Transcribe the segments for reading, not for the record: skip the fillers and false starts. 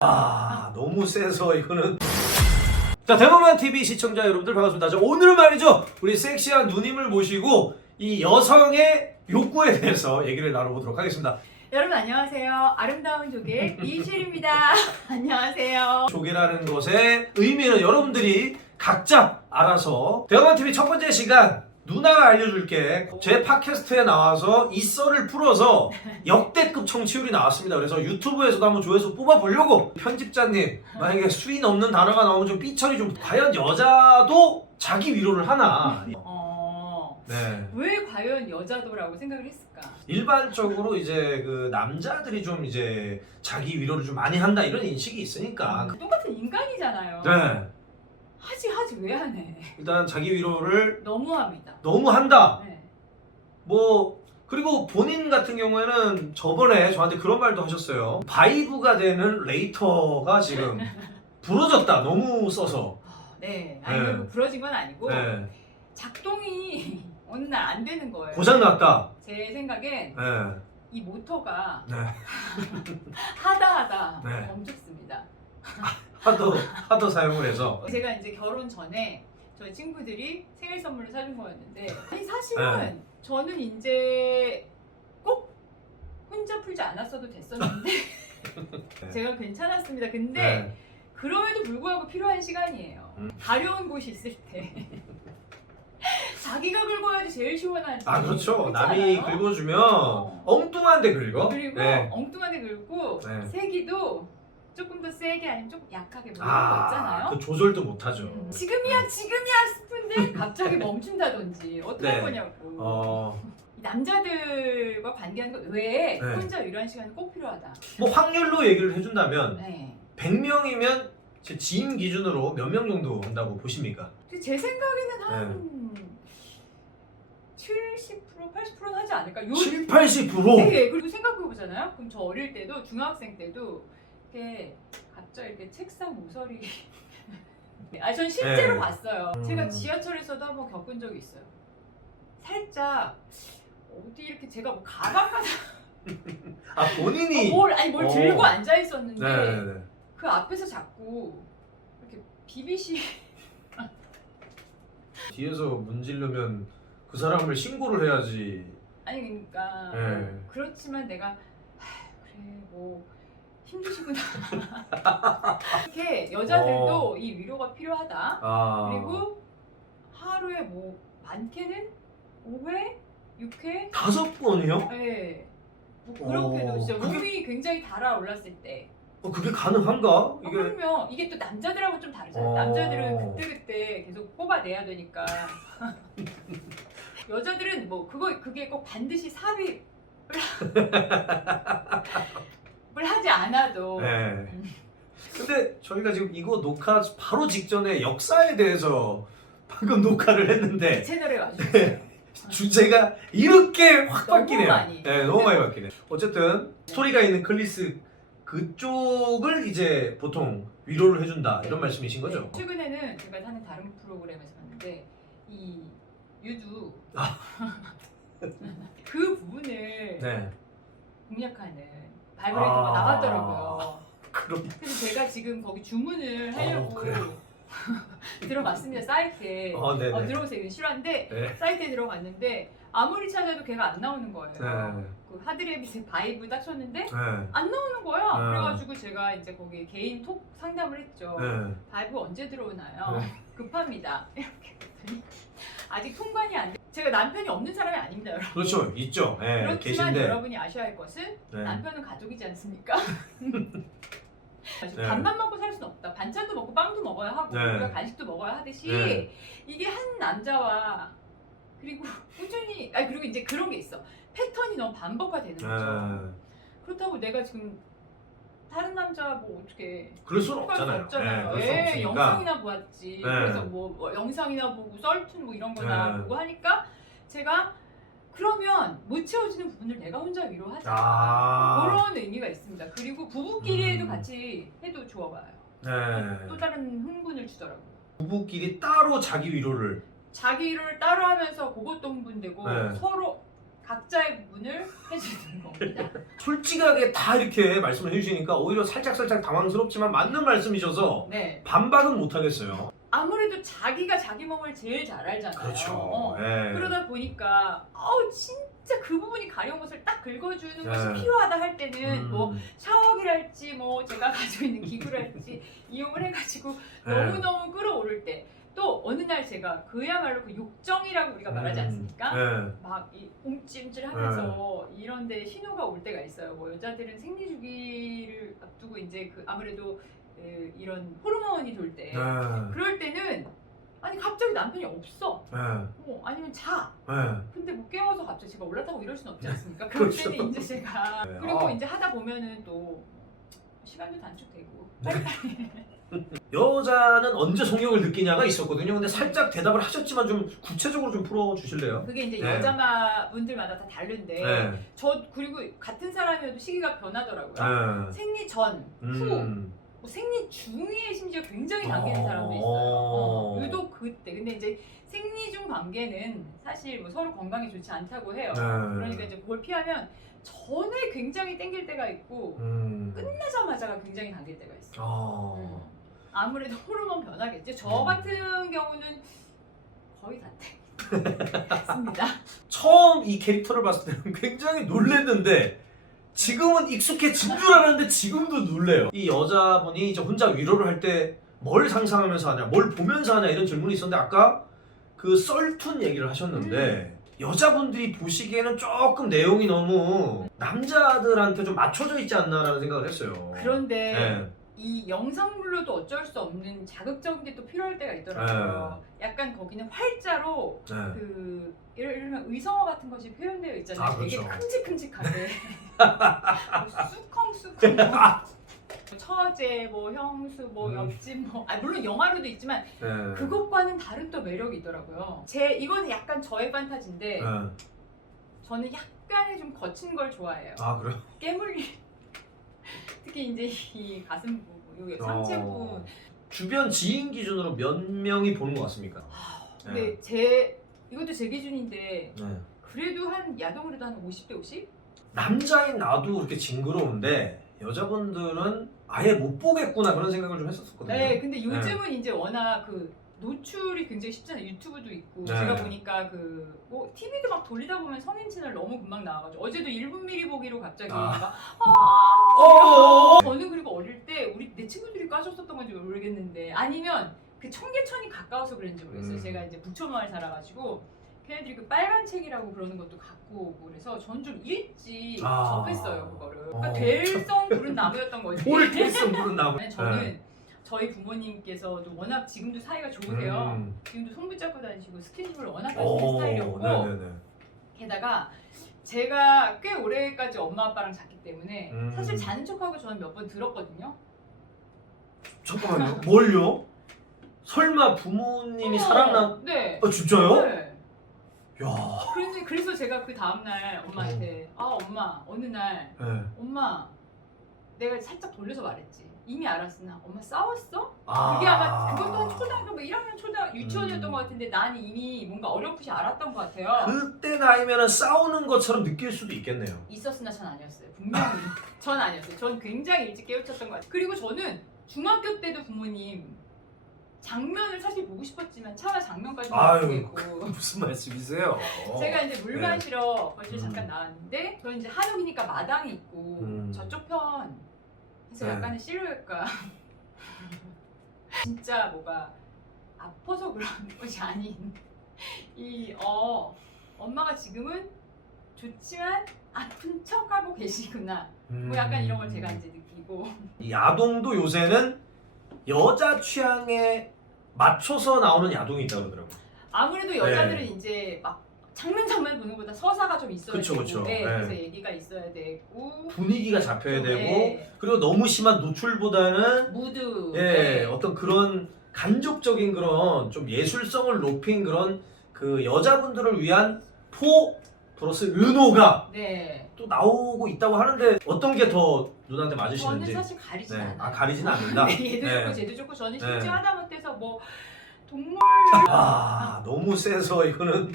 너무 세서 이거는. 자, 대범한TV 시청자 여러분들 반갑습니다. 자, 오늘은 말이죠, 우리 섹시한 누님을 모시고 이 여성의 욕구에 대해서 얘기를 나눠보도록 하겠습니다. 여러분 안녕하세요. 아름다운 조개 이실입니다. 안녕하세요. 조개라는 것의 의미는 여러분들이 각자 알아서. 대범한TV 첫 번째 시간 누나가 알려줄게. 제 팟캐스트에 나와서 이 썰을 풀어서 역대급 청취율이 나왔습니다. 그래서 유튜브에서도 한번 조회수 뽑아보려고. 편집자님, 만약에 수위 넘는 단어가 나오면 좀 삐처리 좀. 과연 여자도 자기 위로를 하나? 네. 왜 과연 여자도라고 생각을 했을까? 일반적으로 이제 그 남자들이 좀 이제 자기 위로를 좀 많이 한다 이런 인식이 있으니까. 똑같은 인간이잖아요. 네. 하지 왜 안 해? 일단 자기 위로를 너무합니다. 너무 한다. 네. 뭐 그리고 본인 같은 경우에는 저번에 저한테 그런 말도 하셨어요. 바이브가 되는 레이터가 지금 부러졌다. 너무 써서. 네. 아니 네. 뭐 부러진 건 아니고 네. 작동이 어느 날 안 되는 거예요. 고장 났다. 제 생각엔 네. 이 모터가 네. 하다 네. 멈췄습니다. 하도 사용을 해서. 제가 이제 결혼 전에 저희 친구들이 생일 선물을 사준 거였는데, 아니 사실은 네. 저는 이제 꼭 혼자 풀지 않았어도 됐었는데 네. 제가 괜찮았습니다. 근데 네. 그럼에도 불구하고 필요한 시간이에요. 가려운 곳이 있을 때 자기가 긁어야지 제일 시원하지. 그렇죠. 그렇지 남이 않아요? 긁어주면 어. 엉뚱한데 긁어. 그리고 네. 엉뚱하게 긁고 네. 세기도 조금 더 세게 아니면 조금 약하게 뭐 이런 거 있잖아요. 그 조절도 못하죠. 지금이야 스푼데 갑자기 멈춘다든지 어떻게 할 네. 거냐고. 남자들과 관계하는 것 외에 네. 혼자 이런 시간이 꼭 필요하다. 뭐 확률로 얘기를 해준다면 네. 100명이면 제 지인 기준으로 몇 명 정도 한다고 보십니까? 제 생각에는 한 70%, 80%는 하지 않을까? 7, 80%? 네, 그리고 생각해보잖아요. 그럼 저 어릴 때도 중학생 때도 이렇게 갑자기 이렇게 책상 모서리 전 실제로 네. 봤어요. 제가 지하철에서도 한번 겪은 적이 있어요. 살짝 어디 이렇게 제가 뭐 가방 같은 본인이 뭘 들고 앉아 있었는데 네. 그 앞에서 자꾸 이렇게 비비시 뒤에서 문지르면 그 사람을 신고를 해야지. 아니 그러니까 네. 그렇지만 내가 그래 뭐 힘드시구나 이렇게 여자들도 이 위로가 필요하다. 그리고 하루에 뭐 많게는 5회, 6회 5번이요? 네. 뭐 그렇게도 진짜 그게- 몸이 굉장히 달아올랐을 때 그게 가능한가? 이게 그러면 이게 또 남자들하고 좀 다르잖아요. 남자들은 그때그때 계속 뽑아내야 되니까 여자들은 뭐 그게 꼭 반드시 삽입을 하지 않아도 네. 근데 저희가 지금 이거 녹화 바로 직전에 역사에 대해서 방금 녹화를 했는데 채널에 와주세요. 주제가 이렇게 확 너무 바뀌네요. 많이. 네, 너무 많이 바뀌네. 어쨌든 스토리가 있는 클리스 그쪽을 이제 보통 위로를 해준다 이런 말씀이신 거죠? 네, 최근에는 제가 하는 다른 프로그램에서 봤는데 이 유두 그 부분을 네. 공략하는 바이브레이터가 나왔더라고요. 그럼 그래서 제가 지금 거기 주문을 하려고 그래요? 들어갔습니다. 사이트에. 네네. 들어오세요. 이건 실화인데 네. 사이트에 들어갔는데 아무리 찾아도 걔가 안 나오는 거예요. 네. 그 하드레빗에 바이브 딱 쳤는데 네. 안 나오는 거야. 네. 그래가지고 제가 이제 거기 개인 톡 상담을 했죠. 네. 바이브 언제 들어오나요? 네. 급합니다. 이렇게 했더니 아직 통관이 안 돼. 제가 남편이 없는 사람이 아닙니다, 여러분. 그렇죠, 있죠. 네, 그렇지만 계신데. 여러분이 아셔야 할 것은 네. 남편은 가족이지 않습니까? 네. 밥만 먹고 살 수는 없다. 반찬도 먹고 빵도 먹어야 하고 네. 우리가 간식도 먹어야 하듯이 네. 이게 한 남자와 그리고 꾸준히 그리고 이제 그런 게 있어. 패턴이 너무 반복화되는 거죠. 그렇다고 내가 지금 다른 남자 뭐 어떻게 그럴 수는 없잖아요. 네, 그럴 수 없으니까. 영상이나 보았지. 네. 그래서 뭐 영상이나 보고 썰툰 뭐 이런 거나 네. 보고 하니까 제가 그러면 못 채워지는 부분을 내가 혼자 위로하자. 그런 의미가 있습니다. 그리고 부부끼리 해도 같이 해도 좋아요. 네. 또 다른 흥분을 주더라고요. 부부끼리 따로 자기 위로를. 자기 위로를 따로 하면서 그것도 흥분되고 네. 서로 각자의 부분을 해주는 겁니다. 솔직하게 다 이렇게 말씀을 해주시니까 오히려 살짝 당황스럽지만 맞는 말씀이셔서 네. 반박은 못 하겠어요. 아무래도 자기가 자기 몸을 제일 잘 알잖아요. 그렇죠. 예. 그러다 보니까 진짜 그 부분이 가려운 것을 딱 긁어주는 것이 네. 필요하다 할 때는 뭐 샤워기를 할지 뭐 제가 가지고 있는 기구를 할지 이용을 해가지고 너무너무 끌어오를 때 또 어느 날 제가 그야말로 그 욕정이라고 우리가 말하지 않습니까? 네. 막 이 옴찜질하면서 이런데 신호가 올 때가 있어요. 뭐 여자들은 생리 주기를 앞두고 이제 그 아무래도 이런 호르몬이 돌 때 그럴 때는 아니 갑자기 남편이 없어. 아니면 자. 근데 못 깨워서 갑자기 제가 올라타고 이럴 수는 없지 않습니까? 그럴 그렇죠. 때는 이제 제가 그리고 이제 하다 보면은 또 시간도 단축되고 빨리빨리. 여자는 언제 성욕을 느끼냐가 있었거든요. 근데 살짝 대답을 하셨지만 좀 구체적으로 좀 풀어주실래요? 그게 이제 네. 여자분들마다 다 다른데 저 그리고 같은 사람이어도 시기가 변하더라고요. 생리 전, 후, 뭐 생리 중에 심지어 굉장히 당기는 사람도 있어요. 유독 그때. 근데 이제 생리 중 관계는 사실 뭐 서로 건강에 좋지 않다고 해요. 그러니까 이제 그걸 피하면 전에 굉장히 땡길 때가 있고 끝나자마자가 굉장히 당길 때가 있어요. 아무래도 호르몬 변화겠죠. 저 같은 경우는 거의 다 땡겼습니다. 처음 이 캐릭터를 봤을 때는 굉장히 놀랬는데 지금은 익숙해진 줄 알았는데 지금도 놀래요. 이 여자분이 이제 혼자 위로를 할 때 뭘 상상하면서 하냐, 뭘 보면서 하냐 이런 질문이 있었는데 아까 그 썰툰 얘기를 하셨는데 여자분들이 보시기에는 조금 내용이 너무 남자들한테 좀 맞춰져 있지 않나라는 생각을 했어요. 그런데 이 영상물로도 어쩔 수 없는 자극적인 게 또 필요할 때가 있더라고요. 약간 거기는 활자로 그 예를 들면 의성어 같은 것이 표현되어 있잖아요. 되게 그렇죠. 큼직큼직하게 뭐 쑥컹쑥컹 처제 뭐 형수 뭐 옆집 뭐 물론 영화로도 있지만 그것과는 다른 또 매력이 있더라고요. 이거는 약간 저의 판타지인데 저는 약간의 좀 거친 걸 좋아해요. 아 그래요? 깨물리 특히 이제 이 가슴 부분, 이 상체 부분. 주변 지인 기준으로 몇 명이 보는 것 같습니까? 근데 이것도 제 기준인데 그래도 야동으로도 한 50대 50? 남자인 나도 그렇게 징그러운데 여자분들은 아예 못 보겠구나 그런 생각을 좀 했었거든요. 네, 근데 요즘은 이제 워낙 그 노출이 굉장히 쉽잖아요. 유튜브도 있고 제가 보니까 뭐 TV도 막 돌리다 보면 성인 채널 너무 금방 나와가지고 어제도 1분 미리 보기로 갑자기 저는 그리고 어릴 때 내 친구들이 까줬었던 건지 모르겠는데 아니면 그 청계천이 가까워서 그런지 모르겠어요. 제가 이제 북촌마을 살아가지고 걔네들이 그 빨간 책이라고 그러는 것도 갖고 오고 그래서 전 좀 일찍 접했어요 그거를. 그러니까 될성 부른 나무였던 거지. 뭘 될성 부른 나무? 저는 저희 부모님께서도 워낙 지금도 사이가 좋으세요. 지금도 손 붙잡고 다니시고 스킨십을 워낙 하시는 스타일이었고 게다가 제가 꽤 오래까지 엄마 아빠랑 잤기 때문에 사실 자는 척하고 저는 몇 번 들었거든요. 잠깐만요. 뭘요? 설마 부모님이 사랑나? 네. 진짜요? 네. 야. 그래서 제가 그 다음날 엄마한테 엄마 어느 날 엄마 내가 살짝 돌려서 말했지. 이미 알았으나 엄마 싸웠어? 그게 아마 그것도 한 초등학교 뭐 1학년 유치원이었던 것 같은데 나는 이미 뭔가 어렴풋이 알았던 것 같아요. 그때 나이면은 싸우는 것처럼 느낄 수도 있겠네요. 있었으나 전 아니었어요. 분명히 전 아니었어요. 전 굉장히 일찍 깨우쳤던 것 같아요. 그리고 저는 중학교 때도 부모님 장면을 사실 보고 싶었지만 차마 장면까지 못 보겠고 무슨 말씀이세요? 제가 이제 물 마시러 거실 잠깐 나왔는데 저는 이제 한옥이니까 마당이 있고 저쪽 편에서 약간의 실루엣과 진짜 뭐가 아파서 그런 것이 아닌 엄마가 지금은 좋지만 아픈 척하고 계시구나 뭐 약간 이런 걸 제가 이제 느끼고 이 야동도 요새는 여자 취향에 맞춰서 나오는 야동이 있다고 그러더라고요. 아무래도 여자들은 이제 막 장면 보는 것보다 서사가 좀 있어야 되고 그래서 얘기가 있어야 되고 분위기가 잡혀야 되고 그리고 너무 심한 노출보다는 무드 어떤 그런 간접적인 그런 좀 예술성을 높인 그런 그 여자분들을 위한 플러스 은호가 또 나오고 있다고 하는데 어떤 게 더 누나한테 맞으시는지? 저는 사실 가리진 않아요. 가리진 않는다? 얘도 좋고 쟤도 좋고 저는 심지어 하다못해서 뭐 동물 너무 세서 이거는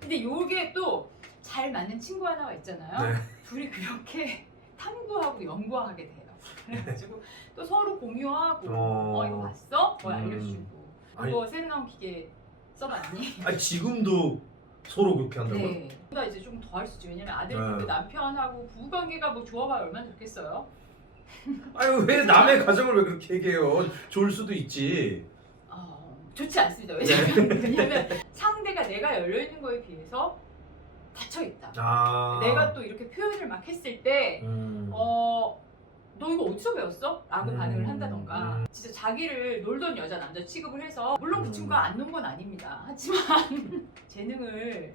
근데 요게 또 잘 맞는 친구 하나가 있잖아요. 네. 둘이 그렇게 탐구하고 연구하게 돼요. 그래가지고 또 서로 공유하고 이거 봤어? 뭐 알려주고 이거 새로 나온 기계 써봤니? 아니 지금도 서로 그렇게 한다고요? 네. 보다 이제 좀 더 할 수 있죠. 왜냐면 아들 남편하고 부부관계가 뭐 좋아봐야 얼마나 좋겠어요. 아유 왜 남의 가정을 왜 그렇게 얘기해요? 좋을 수도 있지. 좋지 않습니다. 왜냐면 상대가 내가 열려 있는 거에 비해서 닫혀 있다. 내가 또 이렇게 표현을 막 했을 때 너 이거 어디서 배웠어? 라고 반응을 한다던가 진짜 자기를 놀던 여자 남자 취급을 해서 물론 그 친구가 안 논 건 아닙니다. 하지만 재능을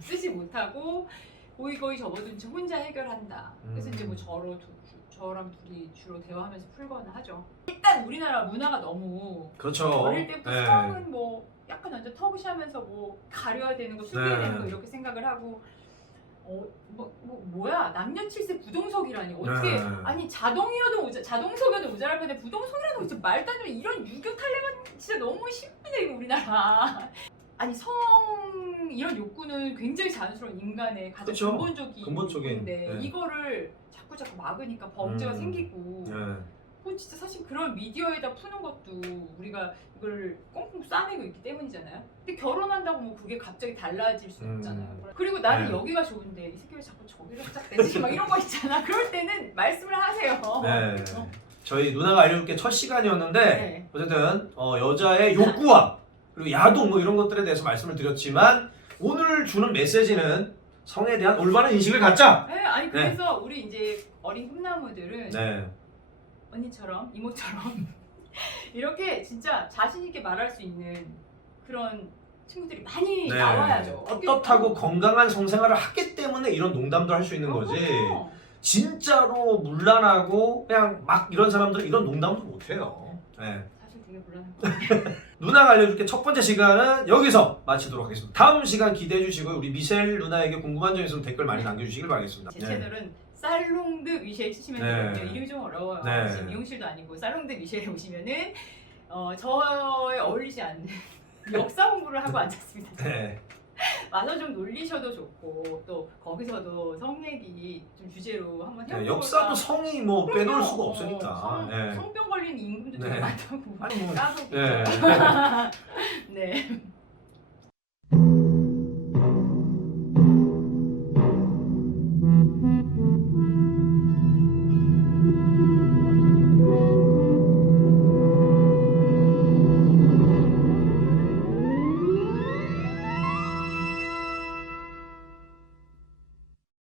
쓰지 못하고 거의 접어둔 채 혼자 해결한다. 그래서 이제 뭐 저랑 둘이 주로 대화하면서 풀거나 하죠. 일단 우리나라 문화가 너무 그렇죠. 어릴 때부터 성은 뭐 약간 완전 터부시하면서 뭐 가려야 되는 거 숨겨야 되는 거 이렇게 생각을 하고 뭐야 남녀 7세 부동석이라니 어떻게 아니 자동석이어도 모자랄 판에 부동석이라는 거 진짜 말도 안 되는 이런 유교 탈레만 진짜 너무 심하네 이거 우리나라. 아니 성 이런 욕구는 굉장히 자연스러운 인간의 가장 그쵸? 근본적인 욕구인데 네. 이거를 자꾸 막으니까 범죄가 생기고 진짜 사실 그런 미디어에다 푸는 것도 우리가 이걸 꽁꽁 싸매고 있기 때문이잖아요. 근데 결혼한다고 뭐 그게 갑자기 달라질 수 없잖아요. 그리고 나는 여기가 좋은데 이 새끼 왜 자꾸 저기를 시작되지? 막 이런 거 있잖아. 그럴 때는 말씀을 하세요. 네. 저희 누나가 알려줄게 첫 시간이었는데 어쨌든 여자의 욕구와 그리고 야동 뭐 이런 것들에 대해서 말씀을 드렸지만 오늘 주는 메시지는 성에 대한 올바른 인식을 갖자. 네, 아니 그래서 우리 이제 어린 꿈나무들은 언니처럼 이모처럼 이렇게 진짜 자신 있게 말할 수 있는 그런 친구들이 많이 나와야죠. 떳떳하고 건강한 성생활을 하기 때문에 이런 농담도 할 수 있는 거지. 진짜로 문란하고 그냥 막 이런 사람들은 이런 농담도 못 해요. 네. 사실 되게 문란한 누나가 알려줄게 첫 번째 시간은 여기서 마치도록 하겠습니다. 다음 시간 기대해 주시고 우리 미셸 누나에게 궁금한 점 있으면 댓글 많이 남겨주시길 바라겠습니다. 제 채널은 살롱드 미셸 치시면 되거든요. 이름이 좀 어려워요. 지금 미용실도 아니고 살롱드 미셸에 오시면은 저에 어울리지 않는 역사 공부를 하고 앉았습니다. 와서 좀 놀리셔도 좋고 또 거기서도 성 얘기 좀 주제로 한번 해볼까. 역사도 성이 뭐 빼놓을 수가 없으니까. 성병 걸린 임금도 되게 많다고. 아니 뭐. 까서. 네.